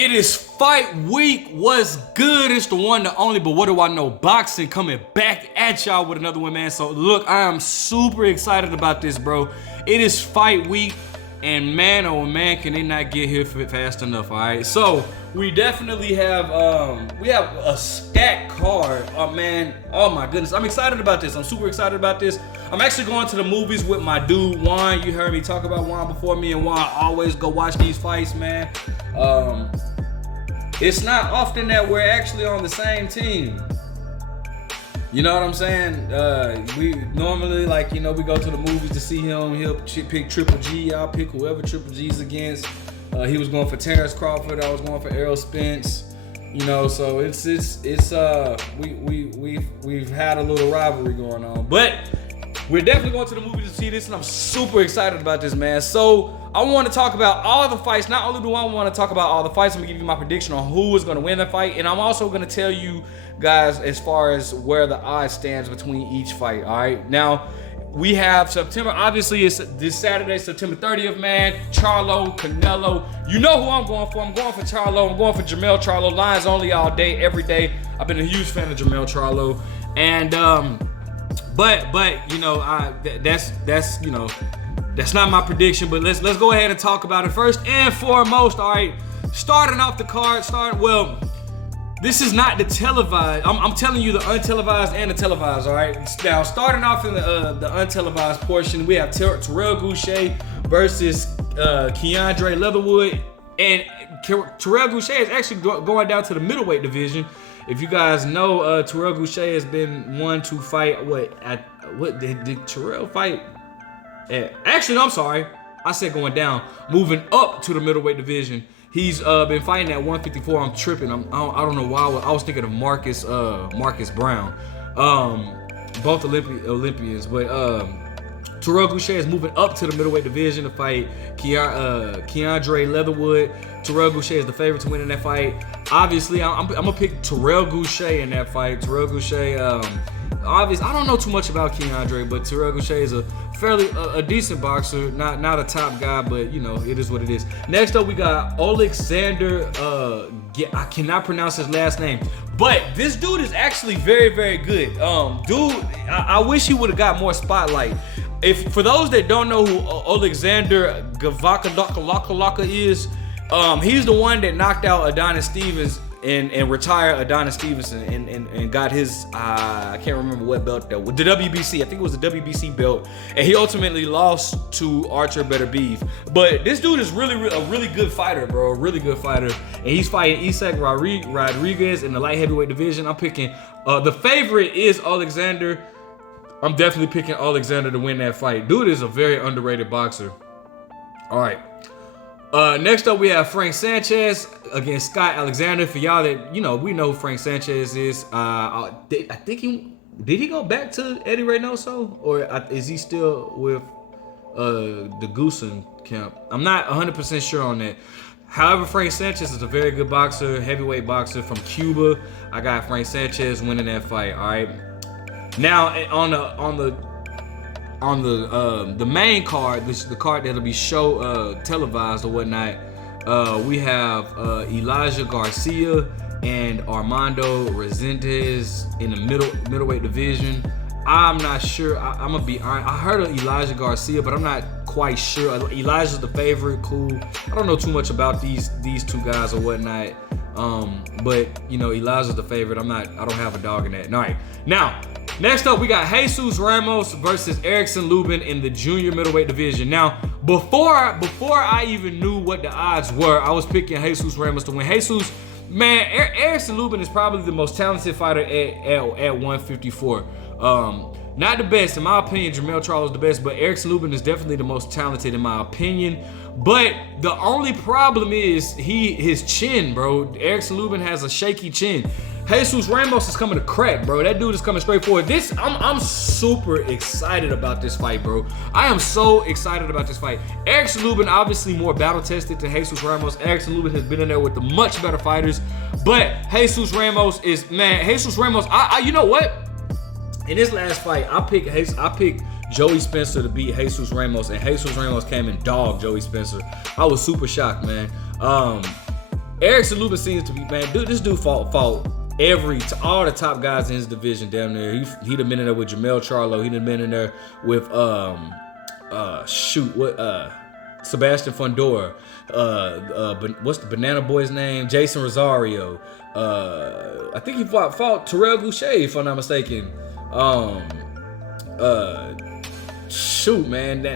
It is fight week. What's good? It's the one, the only, but what do I know? Boxing coming back at y'all with another one, man. So look, I am super excited about this, bro. It is fight week, and man, oh man, can they not get here fast enough? All right. So we definitely have a stacked card. Oh man, oh my goodness, I'm excited about this. I'm super excited about this. I'm actually going to the movies with my dude Juan. You heard me talk about Juan before. Me and Juan always go watch these fights, man. It's not often that we're actually on the same team. You know what I'm saying? We normally, like, you know, we go to the movies to see him. He'll pick Triple G. I'll pick whoever Triple G's against. He was going for Terrence Crawford. I was going for Errol Spence. You know, so we've had a little rivalry going on, but we're definitely going to the movies to see this, and I'm super excited about this, man. So I want to talk about all the fights. Not only do I want to talk about all the fights, I'm going to give you my prediction on who is going to win the fight, and I'm also going to tell you guys as far as where the odds stands between each fight, all right? Now, we have September, obviously it's this Saturday, September 30th, man. Charlo, Canelo. You know who I'm going for. I'm going for Charlo. I'm going for Jermell Charlo. Lions only all day, every day. I've been a huge fan of Jermell Charlo. And, but you know, that's you know, that's not my prediction, but let's go ahead and talk about it. First and foremost, all right, starting off the card, this is not the televised. I'm telling you the untelevised and the televised, all right? Now, starting off in the untelevised portion, we have Terrell Gausha versus Keandre Leatherwood. And Terrell Gausha is actually going down to the middleweight division. If you guys know, Terrell Gausha has been one to fight, what did Terrell fight at? Actually, no, I'm sorry. I said going down. Moving up to the middleweight division. He's been fighting at 154. I'm tripping. I don't know why. I was thinking of Marcus Brown. Both Olympians. But Terrell Gausha is moving up to the middleweight division to fight Keandre Leatherwood. Terrell Gausha is the favorite to win in that fight. Obviously, I'm gonna pick Terrell Gausha in that fight. Terrell Gausha, obviously, I don't know too much about Keandre, but Terrell Gausha is a fairly decent boxer, not a top guy, but you know, it is what it is. Next up, we got Alexander. I cannot pronounce his last name, but this dude is actually very, very good. Dude, I wish he would have got more spotlight. If for those that don't know who Alexander Gavakalaka is, he's the one that knocked out Adonis Stevens and retired Adonis Stevenson and got his I can't remember what belt that was, the WBC. I think it was the WBC belt, and he ultimately lost to Archer Better Beef. But this dude is really a really good fighter, bro, a really good fighter, and he's fighting Isaac Rodriguez in the light heavyweight division. I'm picking the favorite is Alexander. I'm definitely picking Alexander to win that fight. Dude is a very underrated boxer. All right. Next up, we have Frank Sanchez against Scott Alexander. For y'all that, you know, we know who Frank Sanchez is. I think did he go back to Eddie Reynoso, or is he still with the Goosen camp? I'm not 100% sure on that. However, Frank Sanchez is a very good boxer, heavyweight boxer from Cuba. I got Frank Sanchez winning that fight. All right. Now on the main card, the card that'll be televised or whatnot, we have Elijah Garcia and Armando Resendez in the middleweight division. I'm not sure. I'm gonna be honest. I heard of Elijah Garcia, but I'm not quite sure. Elijah's the favorite. Cool. I don't know too much about these two guys or whatnot. But you know, Elijah's the favorite. I don't have a dog in that. All right. Now, next up, we got Jesus Ramos versus Erickson Lubin in the junior middleweight division. Now, before I even knew what the odds were, I was picking Jesus Ramos to win. Jesus, man, Erickson Lubin is probably the most talented fighter at 154. Not the best, in my opinion. Jermell Charlo is the best, but Erickson Lubin is definitely the most talented in my opinion. But the only problem is his chin, bro. Erickson Lubin has a shaky chin. Jesus Ramos is coming to crack, bro. That dude is coming straight forward. I'm super excited about this fight, bro. I am so excited about this fight. Erickson Lubin, obviously more battle tested than Jesus Ramos. Erickson Lubin has been in there with the much better fighters. But Jesus Ramos is, man, Jesus Ramos, you know what? In this last fight, I picked Joey Spencer to beat Jesus Ramos, and Jesus Ramos came and dogged Joey Spencer. I was super shocked, man. Erickson Lubin seems to be, man, this dude fought all the top guys in his division down there. He'd have been in there with Jermell Charlo. He'd have been in there with Sebastian Fundora. What's the Banana Boy's name? Jason Rosario. I think he fought Terrell Goucher, if I'm not mistaken.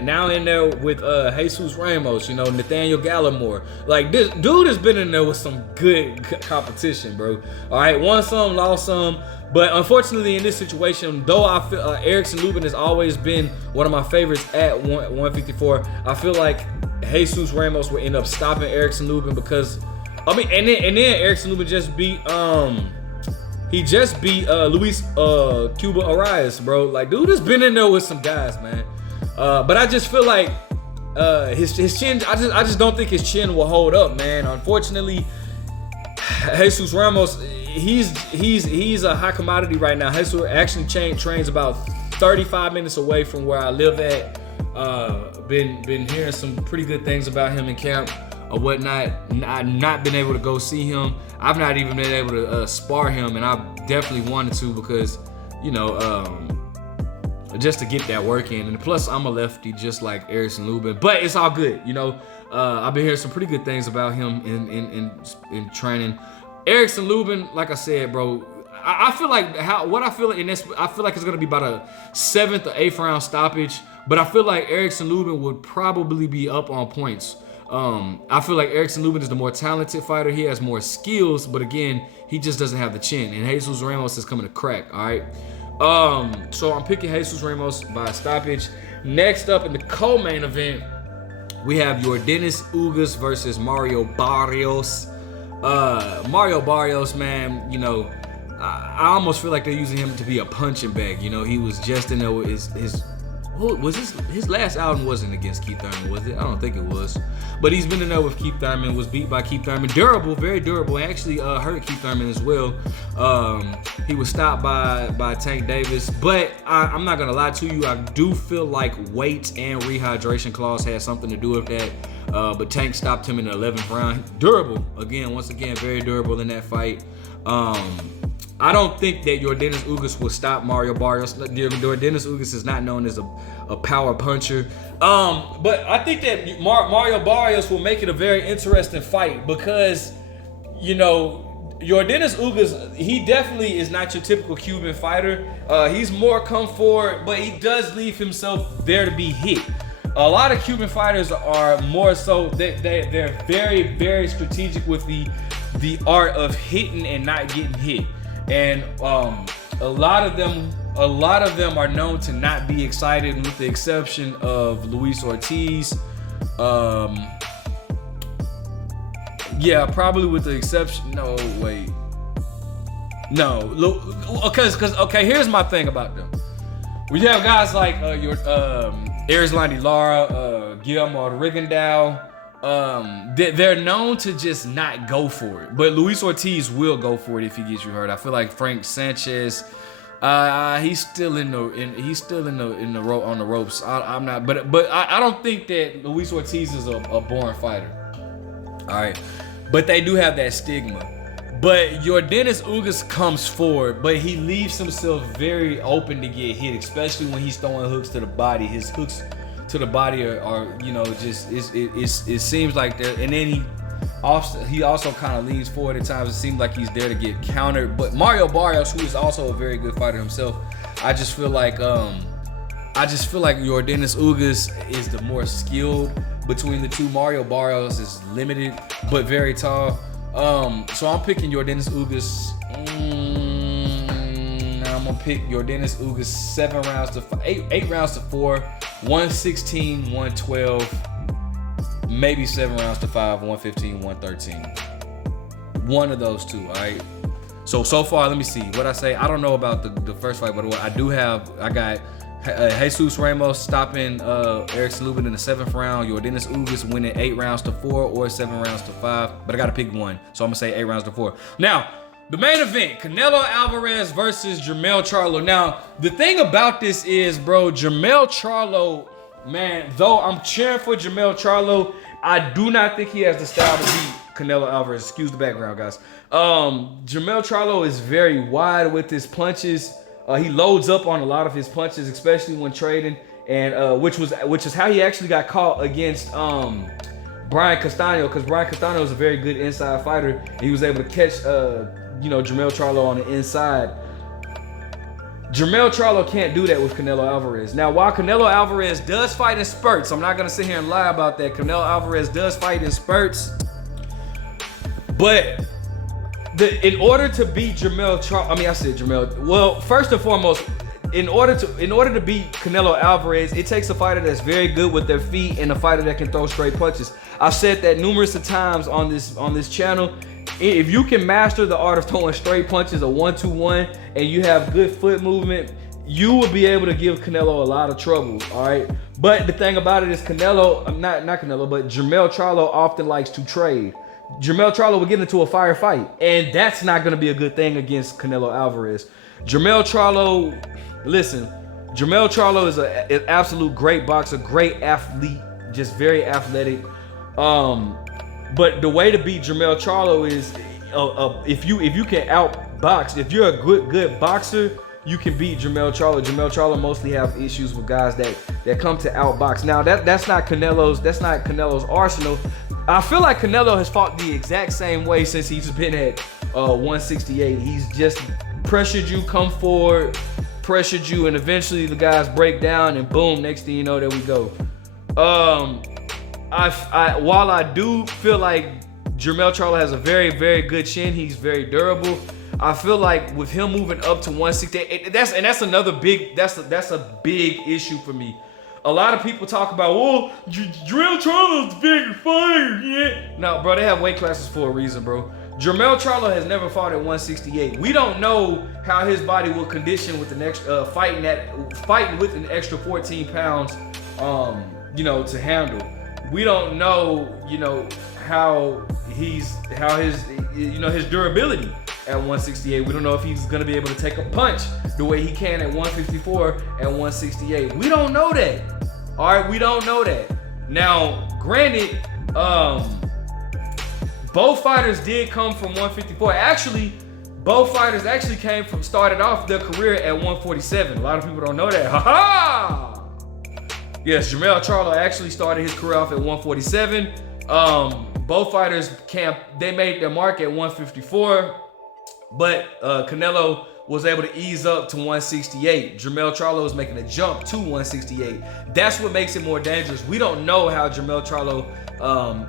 Now in there with Jesus Ramos, Nathaniel Gallimore. Like, this dude has been in there with some good competition, bro. All right, won some, lost some. But unfortunately, in this situation, though I feel Erickson Lubin has always been one of my favorites at 154, I feel like Jesus Ramos will end up stopping Erickson Lubin because, and then Erickson Lubin just beat Luis Cuba Arias, bro. Like, dude has been in there with some guys, man. But I just feel like his chin. I just don't think his chin will hold up, man. Unfortunately, Jesus Ramos, he's a high commodity right now. Jesus actually trains about 35 minutes away from where I live at. Been hearing some pretty good things about him in camp or whatnot. I've not been able to go see him. I've not even been able to spar him, and I definitely wanted to because, just to get that work in. And plus, I'm a lefty just like Erickson Lubin, but it's all good, I've been hearing some pretty good things about him in training. Erickson Lubin, like I said, bro, I feel like I feel like it's gonna be about a 7th or 8th round stoppage, but I feel like Erickson Lubin would probably be up on points. I feel like Erickson Lubin is the more talented fighter. He has more skills, but again, he just doesn't have the chin. And Jesus Ramos is coming to crack, all right? So I'm picking Jesus Ramos by stoppage. Next up in the co-main event, we have Yordenis Ugas versus Mario Barrios. Mario Barrios, man, I almost feel like they're using him to be a punching bag. He was just in there with his last album wasn't against Keith Thurman, was it? I don't think it was. But he's been in there with Keith Thurman, was beat by Keith Thurman. Durable, very durable, and actually hurt Keith Thurman as well. He was stopped by Tank Davis. But I'm not going to lie to you, I do feel like weight and rehydration clause had something to do with that. But Tank stopped him in the 11th round. Durable, once again, very durable in that fight. I don't think that Yordenis Ugas will stop Mario Barrios. Yordenis Ugas is not known as a power puncher. But I think that Mario Barrios will make it a very interesting fight because, Yordenis Ugas, he definitely is not your typical Cuban fighter. He's more come forward, but he does leave himself there to be hit. A lot of Cuban fighters are more so, they're very, very strategic with the art of hitting and not getting hit. And a lot of them are known to not be excited, with the exception of Luis Ortiz. Probably with the exception. No, wait. No, okay. Here's my thing about them. We have guys like Erislandy Lara, Guillermo Rigondeaux. They're known to just not go for it, but Luis Ortiz will go for it if he gets you hurt. I feel like Frank Sanchez, he's still on the ropes. I'm not, but I don't think that Luis Ortiz is a born fighter. All right, but they do have that stigma. But Yordenis Ugas comes forward, but he leaves himself very open to get hit, especially when he's throwing hooks to the body. His hooks to the body are it seems like that. And then he also kind of leans forward at times. It seems like he's there to get countered. But Mario Barrios, who is also a very good fighter himself, I just feel like Yordenis Ugas is the more skilled between the two. Mario Barrios is limited but very tall. So I'm picking Yordenis Ugas. I'm gonna pick Yordenis Ugas 8 rounds to 4, 116, 112, maybe 7 rounds to 5, 115, 113. One of those two, all right? So far, let me see. What I say, I don't know about the first fight, but what I got Jesus Ramos stopping Erickson Lubin in the 7th round. Yordenis Ugas winning 8 rounds to 4 or 7 rounds to 5. But I got to pick one. So I'm going to say 8 rounds to 4. Now, the main event, Canelo Alvarez versus Jermell Charlo. Now, the thing about this is, bro, Jermell Charlo, man, though I'm cheering for Jermell Charlo, I do not think he has the style to beat Canelo Alvarez. Excuse the background, guys. Jermell Charlo is very wide with his punches. He loads up on a lot of his punches, especially when trading, and which is how he actually got caught against Brian Castano, because Brian Castano is a very good inside fighter. And he was able to catch Jermell Charlo on the inside. Jermell Charlo can't do that with Canelo Alvarez. Now, while Canelo Alvarez does fight in spurts, I'm not gonna sit here and lie about that. Canelo Alvarez does fight in spurts, but in order to beat Jermell, well, first and foremost, in order to beat Canelo Alvarez, it takes a fighter that's very good with their feet and a fighter that can throw straight punches. I've said that numerous of times on this channel. If you can master the art of throwing straight punches, a 1-2-1, and you have good foot movement, you will be able to give Canelo a lot of trouble, all right? But the thing about it is Jermell Charlo often likes to trade. Jermell Charlo will get into a fight, and that's not gonna be a good thing against Canelo Alvarez. Jermell Charlo is an absolute great boxer, great athlete, just very athletic. But the way to beat Jermell Charlo is if you can outbox. If you're a good boxer, you can beat Jermell Charlo. Jermell Charlo mostly have issues with guys that come to outbox. Now that's not Canelo's arsenal. I feel like Canelo has fought the exact same way since he's been at 168. He's just pressured you, come forward, pressured you, and eventually the guys break down, and boom, next thing you know, there we go. While I do feel like Jermell Charlo has a very, very good chin, he's very durable. I feel like with him moving up to 168, that's a big issue for me. A lot of people talk about, well, Jermell Charlo's bigger fighter, yeah. No, bro, they have weight classes for a reason, bro. Jermell Charlo has never fought at 168. We don't know how his body will condition with the next fighting with an extra 14 pounds, to handle. We don't know, how his durability at 168. We don't know if he's gonna be able to take a punch the way he can at 154 and 168. We don't know that. All right, we don't know that. Now, granted, both fighters did come from 154. Actually, both fighters started off their career at 147. A lot of people don't know that. Ha ha! Yes, Jermell Charlo actually started his career off at 147. Both fighters they made their mark at 154, but Canelo was able to ease up to 168. Jermell Charlo is making a jump to 168. That's what makes it more dangerous. We don't know how Jermell Charlo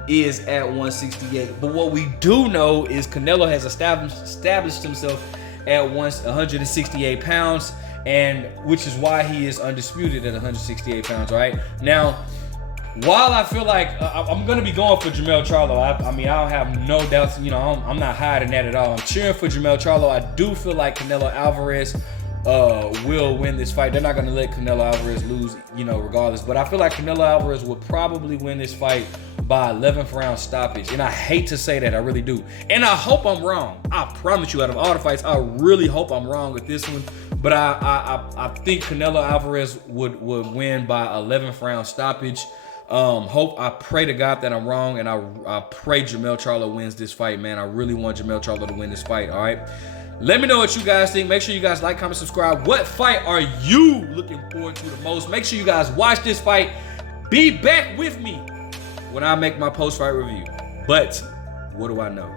is at 168, but what we do know is Canelo has established himself at 168 pounds, and which is why he is undisputed at 168 pounds. Right now, while I feel like I'm gonna be going for Jermell Charlo, I don't have no doubts. I'm not hiding that at all. I'm cheering for Jermell Charlo. I do feel like Canelo Alvarez will win this fight. They're not gonna let Canelo Alvarez lose, regardless. But I feel like Canelo Alvarez will probably win this fight by 11th round stoppage. And I hate to say that, I really do. And I hope I'm wrong. I promise you, out of all the fights, I really hope I'm wrong with this one. But I think Canelo Alvarez would win by 11th round stoppage. I pray to God that I'm wrong, and I pray Jermell Charlo wins this fight, man. I really want Jermell Charlo to win this fight, all right? Let me know what you guys think. Make sure you guys like, comment, subscribe. What fight are you looking forward to the most? Make sure you guys watch this fight. Be back with me when I make my post-fight review. But what do I know?